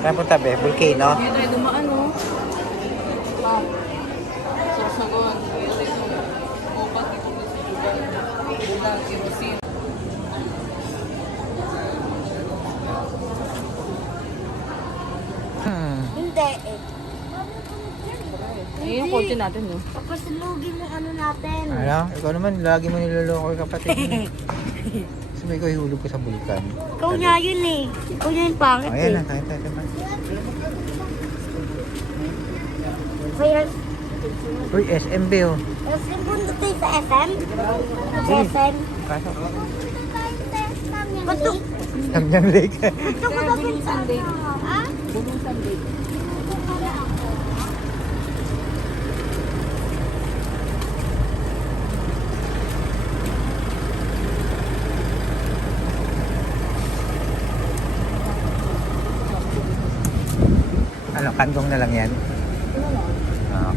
Saan punta be? Volcano? Hindi tayo dumaan, no? Ah. Sasagon. Opat ito na sa Juba. Bulang, kerosene. Hindi eh. Ayun yung kotse natin, no? Papasalugin yung ano natin. Ano? Ikaw naman, lagi mo niloloko yung kapatid mo. Sabi ko, ihulog ko sa bulkan. Ikaw niya yun eh. Ikaw niya yung pangit Ayan eh. na, tayo. Kaya, Uy, SMB oh. SM punta tayo sa SM? Sa SM? Pasok. Bato. Hanggang lake. Bato ko ba Bulong Sunday. Ha? Bulong Sunday. Ano, kandong na lang yan?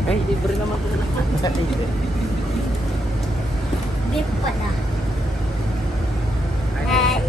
Okay. Libre naman po na. Beef pala. Ay.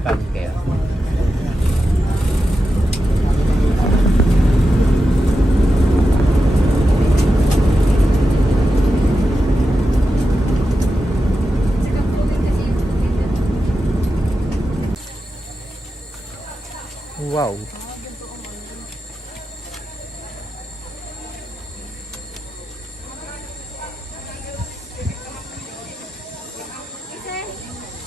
Bakit kaya? Wow.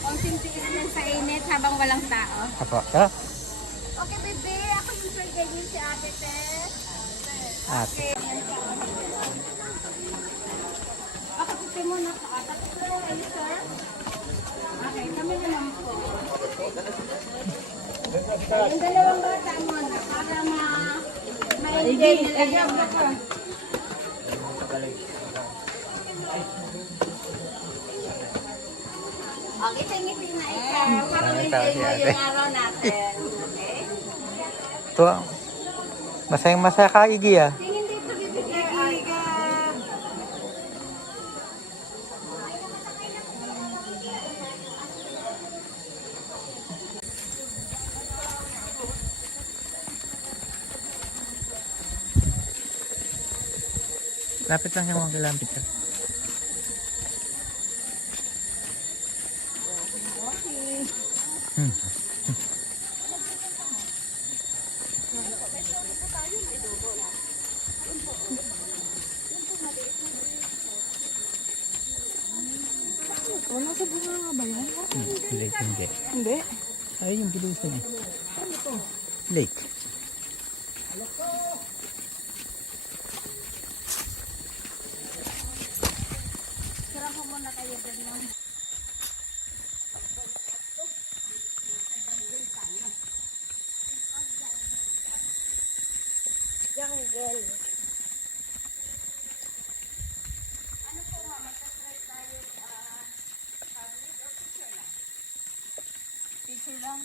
Konting tiis lang sa init habang walang tao. Apa? Ah, Okay, bebe. Ako yung try ganyan si ate, te. ate. Ako puti mo na pa. Tapos ko, ayun, sir. Okay, kami naman po. Yung dalawang bata mo na para ma-enjoy nila. Okay, ngiti na ikaw. Para ma-enjoy mo yung araw natin. Okay? Ito, masayang masaya ka, Iggy ah. Tingin dito, bibigay ka. Lapit lang siya mga kilapit ka. Wala sa bunga nga ba yan? Lake hindi. Hindi. Ay, yung bilusan niya. Lake. Sarap mo muna kayo dyan, no? Jungle. Picture lang.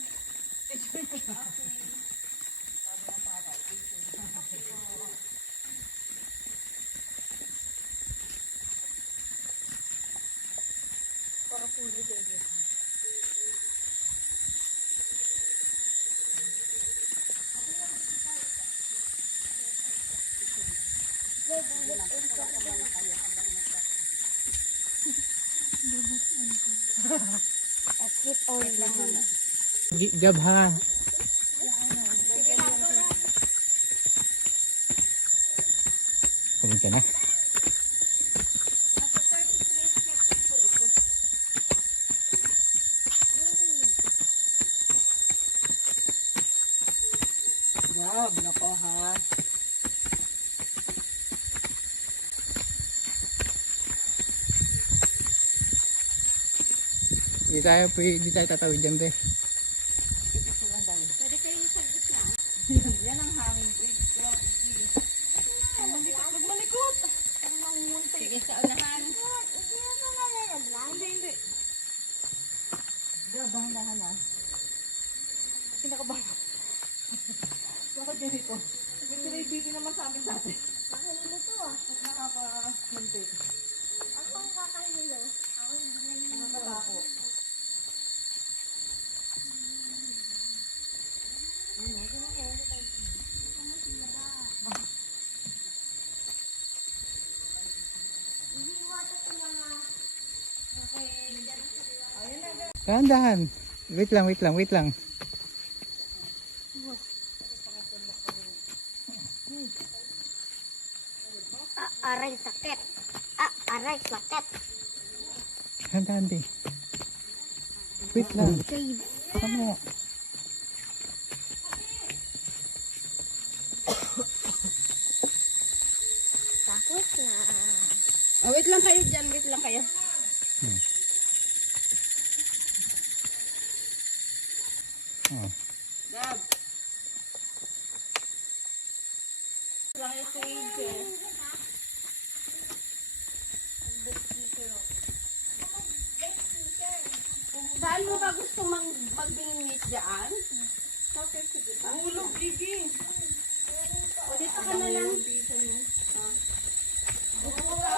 Keep on lang. Gabha. Pagod ka na. Wow, nako ha. Hindi tayo tatawid dyan, be. Ito lang tayo. Pwede kayo sa gitna. Yan ang hangin bridge. Grabe, G. Magmalikot. Ang nangungunti. Sige, sa unahan. Hindi. Dahan-dahan na. Kinakabahan. Bakit ganito? May sinibiti naman sa amin dati. Nakahilo ah. At nakaka-munti. Ako ang kakahilo. Ako hindi na yun. Nakakatakot. Dahan-dahan. Wait lang. Aray, sakit. Aray, sakit. Dahan-dahan, be. Wait lang. Save. Ano? Tapos na. Oh, wait lang kayo dyan. Wait lang kayo. Oh. Gab. Lang ito eh. Saan mo ba gusto magbingwit dyan? Ulog, Iggy. O dito ka na lang. Upo ka.